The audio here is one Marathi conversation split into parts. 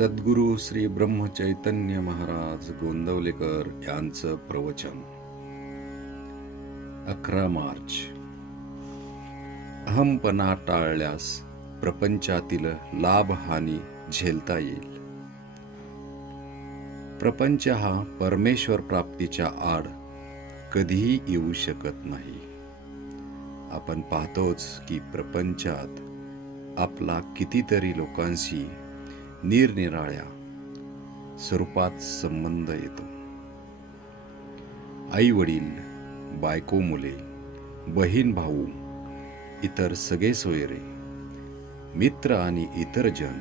सद्गुरू श्री ब्रह्मचैतन्य महाराज गोंदवलेकर यांचं प्रवचन 11 मार्च. अहमपणा टाळल्यास प्रपंचातील लाभ हानी झेलता येईल. प्रपंच हा परमेश्वर प्राप्तीच्या आड कधीही येऊ शकत नाही. आपण पाहतोच की प्रपंचात आपला कितीतरी लोकांशी निरनिराळ्या स्वरूपात संबंध येतो. आई वडील, बायको मुले, बहीण भाऊ, इतर सगळे सोयरे, मित्र आणि इतर जन,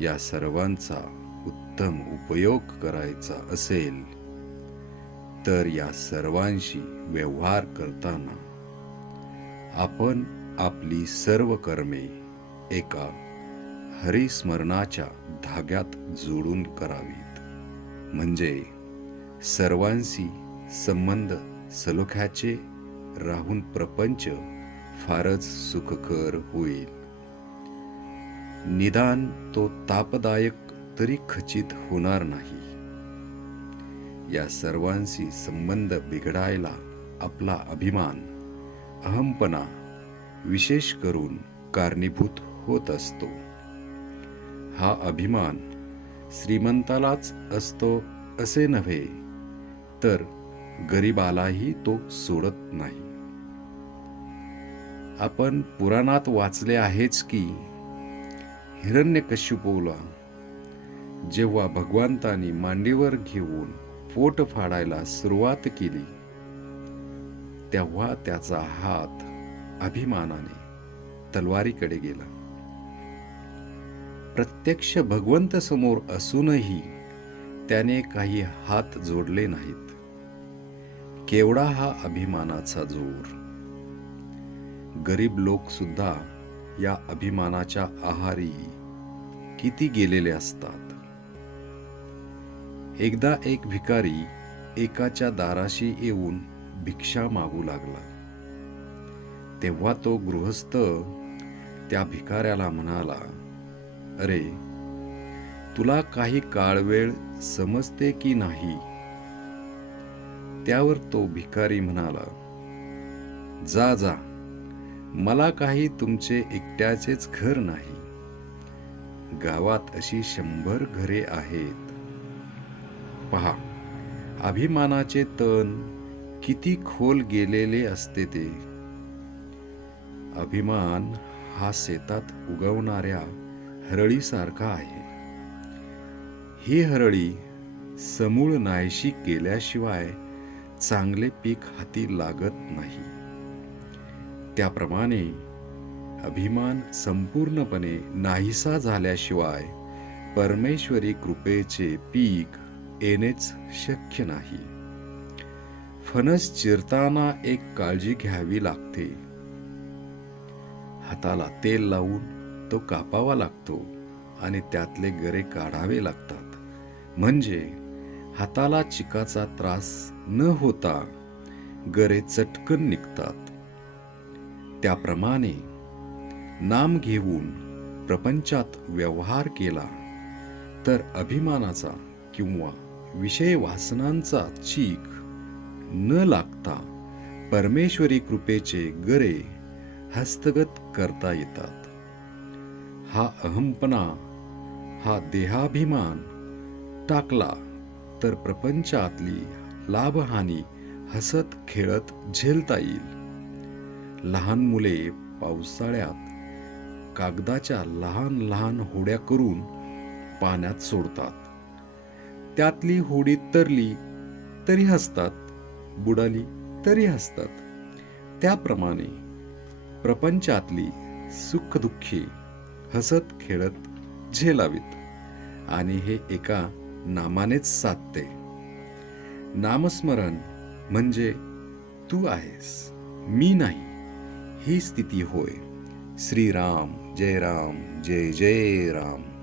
या सर्वांचा उत्तम उपयोग करायचा असेल तर या सर्वांशी व्यवहार करताना आपण आपली सर्व कर्मे एका हरिस्मरणाच्या धाग्यात जोडून करावीत. म्हणजे सर्वांशी संबंध सलोख्याचे राहून प्रपंच फारच सुखकर होईल. निदान तो तापदायक तरी खचित होणार नाही. या सर्वांशी संबंध बिघडायला आपला अभिमान, अहमपणा विशेष करून कारणीभूत होत असतो. हा अभिमान श्रीमंतालाच असतो असे नव्हे, तर गरीबालाही तो सोडत नाही. आपण पुराणात वाचले आहेच की हिरण्यकश्यपूला जेव्हा भगवंतानी मांडीवर घेऊन पोट फाडायला सुरुवात केली, तेव्हा त्याचा हात अभिमानाने तलवारीकडे गेला. प्रत्यक्ष भगवंत समोर असूनही त्याने काही हात जोडले नाहीत. केवढा हा अभिमानाचा जोर! गरीब लोक सुद्धा या अभिमानाच्या आहारी किती गेलेले असतात. एकदा एक भिकारी एकाच्या दाराशी येऊन भिक्षा मागू लागला. तेव्हा तो गृहस्थ त्या भिकाऱ्याला म्हणाला, अरे, तुला काही काळवेळ समजते की नाही? त्यावर तो भिकारी म्हणाला, जा जा, मला काही तुमचे एकट्याचेच घर नाही. गावात अशी 100 घरे आहेत. पहा, अभिमानाचे तण किती खोल गेलेले असते ते. अभिमान हा शेतात उगवणाऱ्या हरळीसारखा आहे. ही हरळी समूळ नाहीशी केल्याशिवाय चांगले पीक हाती लागत नाही. त्याप्रमाणे अभिमान संपूर्णपणे नाहीसा झाल्याशिवाय परमेश्वरी कृपेचे पीक येणेच शक्य नाही. फणस चिरताना एक काळजी घ्यावी लागते. हाताला तेल लावून तो कापावा लागतो आणि त्यातले गरे काढावे लागतात. म्हणजे हाताला चिकाचा त्रास न होता गरे चटकन निघतात. त्याप्रमाणे नाम घेऊन प्रपंचात व्यवहार केला तर अभिमानाचा किंवा विषय वासनांचा चीक न लागता परमेश्वरी कृपेचे गरे हस्तगत करता येतात. हा अहमपणा, हा देहाभिमान टाकला तर प्रपंचातली लाभहानी हसत खेळत झेलता येईल. लहान मुले पावसाळ्यात कागदाच्या लहान लहान होड्या करून पाण्यात सोडतात. त्यातली होडी तरली तरी हसतात, बुडाली तरी हसतात. त्याप्रमाणे प्रपंचातली सुखदुःखे हसत खेळत झेलावीत. आणि हे एका नामानेच साधते. नामस्मरण म्हणजे तू आहेस, मी नाही, ही स्थिती होय. श्रीराम, जय राम, जय जय राम.